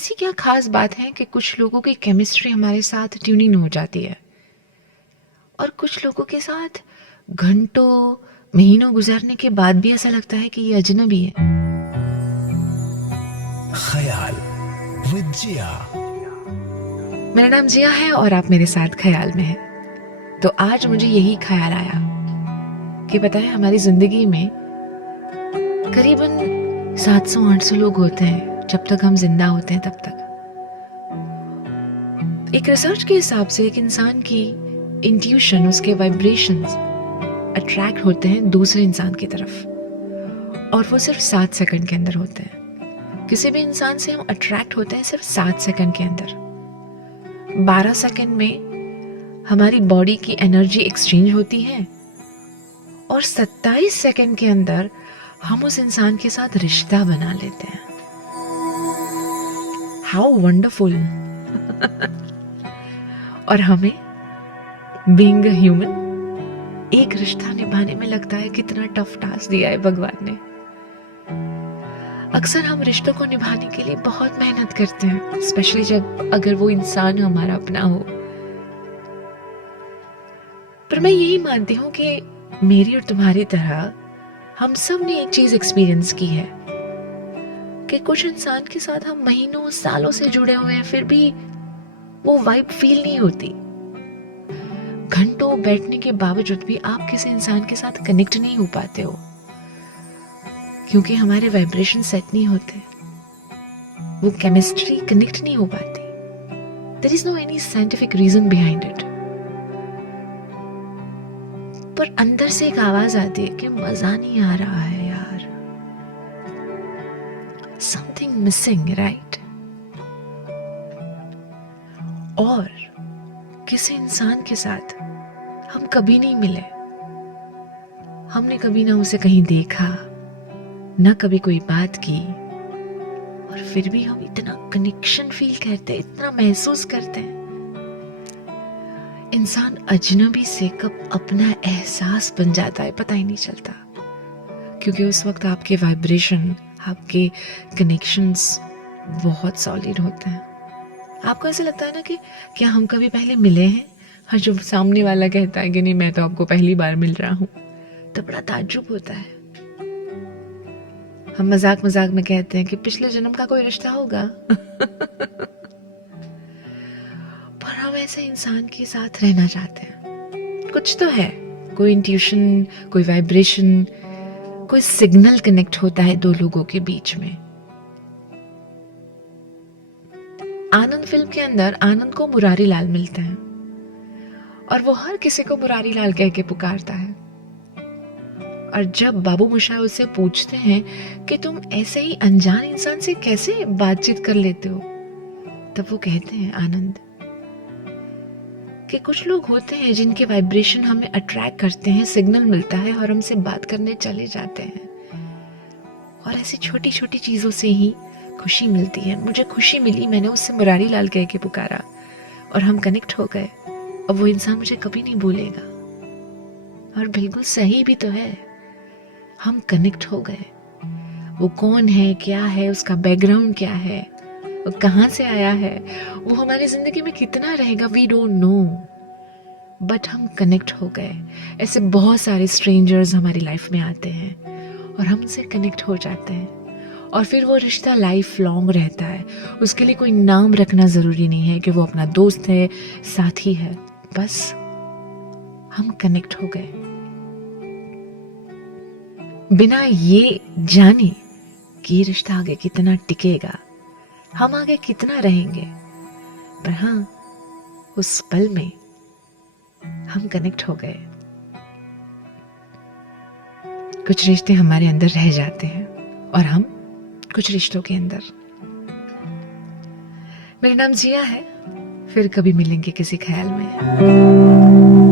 ऐसी क्या खास बात है कि कुछ लोगों की केमिस्ट्री हमारे साथ ट्यूनिंग हो जाती है और कुछ लोगों के साथ घंटों महीनों गुजरने के बाद भी ऐसा लगता है कि ये अजनबी है। ख्याल विद जिया। मेरा नाम जिया है और आप मेरे साथ ख्याल में हैं। तो आज मुझे यही ख्याल आया कि पता है हमारी जिंदगी में करीबन 700-800 लोग होते हैं जब तक हम जिंदा होते हैं तब तक। एक रिसर्च के हिसाब से एक इंसान की इंट्यूशन, उसके वाइब्रेशंस अट्रैक्ट होते हैं दूसरे इंसान की तरफ और वो सिर्फ 7 सेकंड के अंदर होते हैं। किसी भी इंसान से हम अट्रैक्ट होते हैं सिर्फ 7 सेकंड के अंदर। 12 सेकंड में हमारी बॉडी की एनर्जी एक्सचेंज होती है और 27 सेकंड के अंदर हम उस इंसान के साथ रिश्ता बना लेते हैं। How wonderful. और हमें बीइंग अ ह्यूमन एक रिश्ता निभाने में लगता है कितना टफ टास्क दिया है भगवान ने। अक्सर हम रिश्तों को निभाने के लिए बहुत मेहनत करते हैं, स्पेशली जब अगर वो इंसान हमारा अपना हो। पर मैं यही मानती हूँ कि मेरी और तुम्हारी तरह हम सब ने एक चीज एक्सपीरियंस की है कि कुछ इंसान के साथ हम महीनों सालों से जुड़े हुए हैं, फिर भी वो वाइब फील नहीं होती। घंटों बैठने के बावजूद भी आप किसी इंसान के साथ कनेक्ट नहीं हो पाते हो क्योंकि हमारे वाइब्रेशन सेट नहीं होते, वो केमिस्ट्री कनेक्ट नहीं हो पाती। There is no any scientific reason behind it, पर अंदर से एक आवाज आती है कि मजा नहीं आ रहा है यार, समथिंग मिसिंग, राइट। और किसी इंसान के साथ हम कभी नहीं मिले, हमने कभी ना उसे कहीं देखा, ना कभी कोई बात की, और फिर भी हम इतना कनेक्शन फील करते हैं, इतना महसूस करते हैं। इंसान अजनबी से कब अपना एहसास बन जाता है पता ही नहीं चलता, क्योंकि उस वक्त आपके वाइब्रेशन, आपके कनेक्शंस बहुत सॉलिड होते हैं। आपको ऐसा लगता है ना कि क्या हम कभी पहले मिले हैं? और जो सामने वाला कहता है कि नहीं मैं तो आपको पहली बार मिल रहा हूं, तो बड़ा ताज्जुब होता है। हम मजाक मजाक में कहते हैं कि पिछले जन्म का कोई रिश्ता होगा। पर हम ऐसे इंसान के साथ रहना चाहते हैं। कुछ तो है, कोई इंट्यूशन, कोई वाइब्रेशन, कोई सिग्नल कनेक्ट होता है दो लोगों के बीच में। आनंद फिल्म के अंदर आनंद को मुरारी लाल मिलते हैं और वो हर किसी को मुरारी लाल कह के पुकारता है। और जब बाबू मोशाय उससे पूछते हैं कि तुम ऐसे ही अनजान इंसान से कैसे बातचीत कर लेते हो, तब वो कहते हैं आनंद कि कुछ लोग होते हैं जिनके वाइब्रेशन हमें अट्रैक्ट करते हैं, सिग्नल मिलता है और हमसे बात करने चले जाते हैं। और ऐसी छोटी छोटी चीजों से ही खुशी मिलती है। मुझे खुशी मिली, मैंने उससे मुरारी लाल कह के पुकारा और हम कनेक्ट हो गए। अब वो इंसान मुझे कभी नहीं भूलेगा। और बिल्कुल सही भी तो है, हम कनेक्ट हो गए। वो कौन है, क्या है, उसका बैकग्राउंड क्या है, वो कहाँ से आया है, वो हमारी जिंदगी में कितना रहेगा, वी डोंट नो, बट हम कनेक्ट हो गए। ऐसे बहुत सारे स्ट्रेंजर्स हमारी लाइफ में आते हैं और हमसे कनेक्ट हो जाते हैं और फिर वो रिश्ता लाइफ लॉन्ग रहता है। उसके लिए कोई नाम रखना जरूरी नहीं है कि वो अपना दोस्त है, साथी है, बस हम कनेक्ट हो गए बिना ये जाने कि ये रिश्ता आगे कितना टिकेगा, हम आगे कितना रहेंगे। पर हाँ, उस पल में हम कनेक्ट हो गए। कुछ रिश्ते हमारे अंदर रह जाते हैं और हम कुछ रिश्तों के अंदर। मेरा नाम जिया है, फिर कभी मिलेंगे किसी ख्याल में।